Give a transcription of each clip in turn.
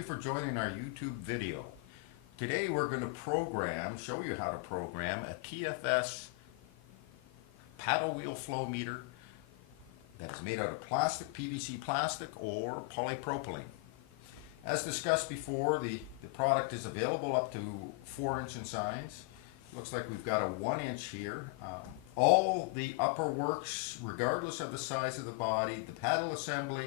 you for joining our YouTube video. Today we're going to show you how to program a TFS paddle wheel flow meter that is made out of plastic, PVC plastic or polypropylene. As discussed before, the product is available up to 4-inch in size. Looks like we've got a 1-inch here. All the upper works, regardless of the size of the body, the paddle assembly,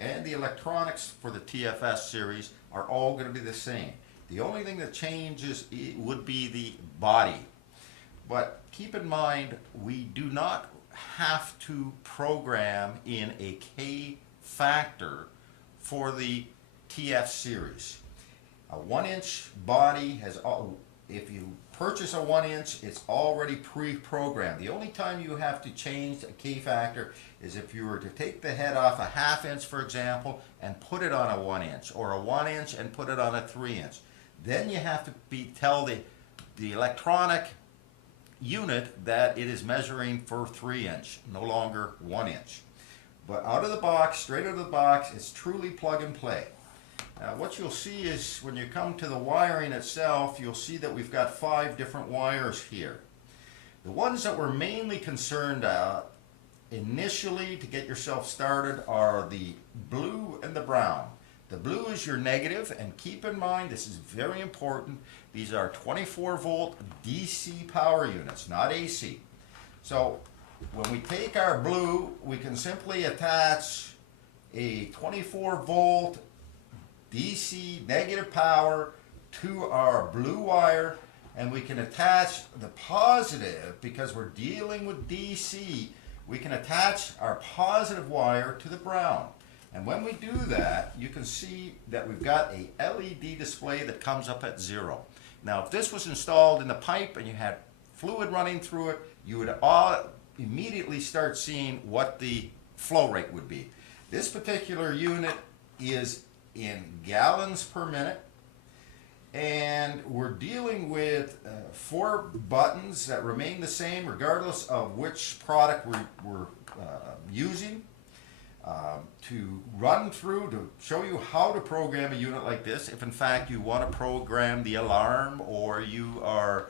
and the electronics for the TFS series are all going to be the same. The only thing that changes would be the body. But keep in mind, we do not have to program in a K factor for the TF series. A 1-inch body has, if you purchase a 1-inch, it's already pre-programmed. The only time you have to change a K factor is if you were to take the head off a 1/2 inch, for example, and put it on a 1-inch, or a 1-inch and put it on a 3-inch. Then you have to tell the electronic unit that it is measuring for 3-inch, no longer 1-inch. But out of the box, straight out of the box, it's truly plug and play. Now what you'll see is when you come to the wiring itself, you'll see that we've got 5 different wires here. The ones that we're mainly concerned about initially to get yourself started are the blue and the brown. The blue is your negative, and keep in mind, this is very important, these are 24 volt DC power units, not AC. So when we take our blue, we can simply attach a 24 volt DC negative power to our blue wire, and we can attach the positive, because we're dealing with DC, we can attach our positive wire to the brown. And when we do that, you can see that we've got a LED display that comes up at 0. Now if this was installed in the pipe and you had fluid running through it, you would immediately start seeing what the flow rate would be. This particular unit is in gallons per minute, and we're dealing with 4 buttons that remain the same regardless of which product we're using. To run through, to show you how to program a unit like this, if in fact you want to program the alarm, or you are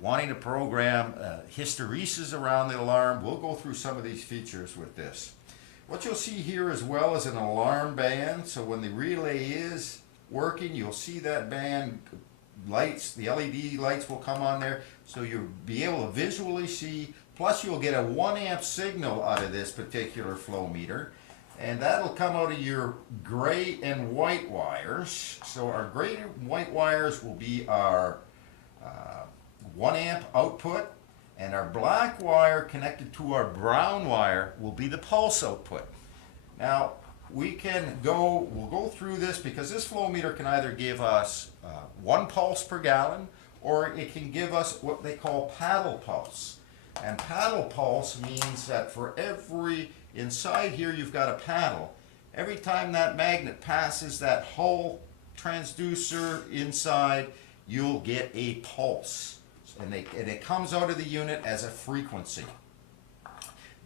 wanting to program hysteresis around the alarm, we'll go through some of these features with this. What you'll see here as well is an alarm band, so when the relay is working, you'll see that band lights, the LED lights will come on there, so you'll be able to visually see. Plus you'll get a 1 amp signal out of this particular flow meter, and that'll come out of your gray and white wires. So our gray and white wires will be our 1 amp output, and our black wire connected to our brown wire will be the pulse output. Now we'll go through this, because this flow meter can either give us 1 pulse per gallon, or it can give us what they call paddle pulse. And paddle pulse means that for every, inside here you've got a paddle. Every time that magnet passes that hull transducer inside, you'll get a pulse. And it comes out of the unit as a frequency.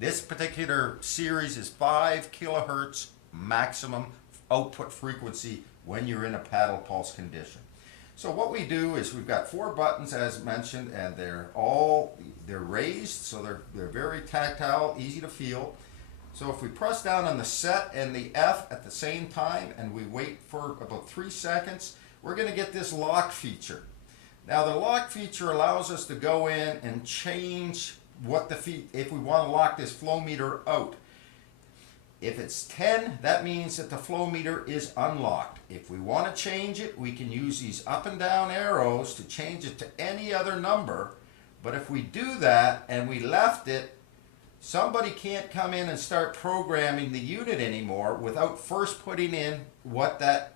This particular series is 5 kilohertz maximum output frequency when you're in a paddle pulse condition. So what we do is we've got 4 buttons as mentioned, and they're raised, so they're very tactile, easy to feel. So if we press down on the set and the F at the same time and we wait for about 3 seconds, we're going to get this lock feature. Now the lock feature allows us to go in and change if we want to lock this flow meter out. If it's 10, that means that the flow meter is unlocked. If we want to change it, we can use these up and down arrows to change it to any other number. But if we do that and we left it, somebody can't come in and start programming the unit anymore without first putting in what that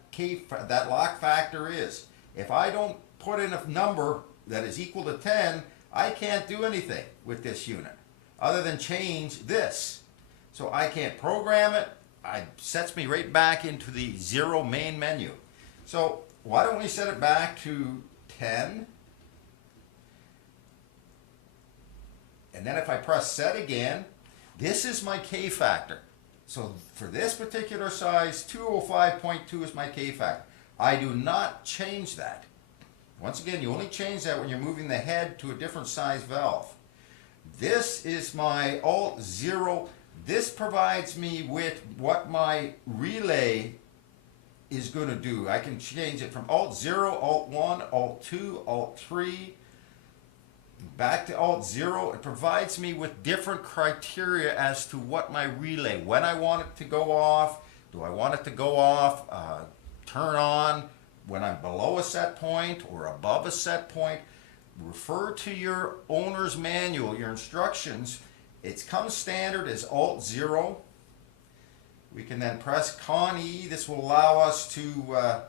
lock factor is. If I don't put in a number that is equal to 10, I can't do anything with this unit other than change this. So I can't program it. It sets me right back into the 0 main menu. So why don't we set it back to 10? And then if I press set again, this is my K factor. So for this particular size, 205.2 is my K factor. I do not change that. Once again, you only change that when you're moving the head to a different size valve. This is my Alt 0. This provides me with what my relay is going to do. I can change it from Alt 0, Alt 1, Alt 2, Alt 3, back to Alt 0. It provides me with different criteria as to what my relay, when I want it to go off, do I want it to go off, turn on when I'm below a set point or above a set point. Refer to your owner's manual, your instructions. It comes standard as Alt 0. We can then press Con E. This will allow us to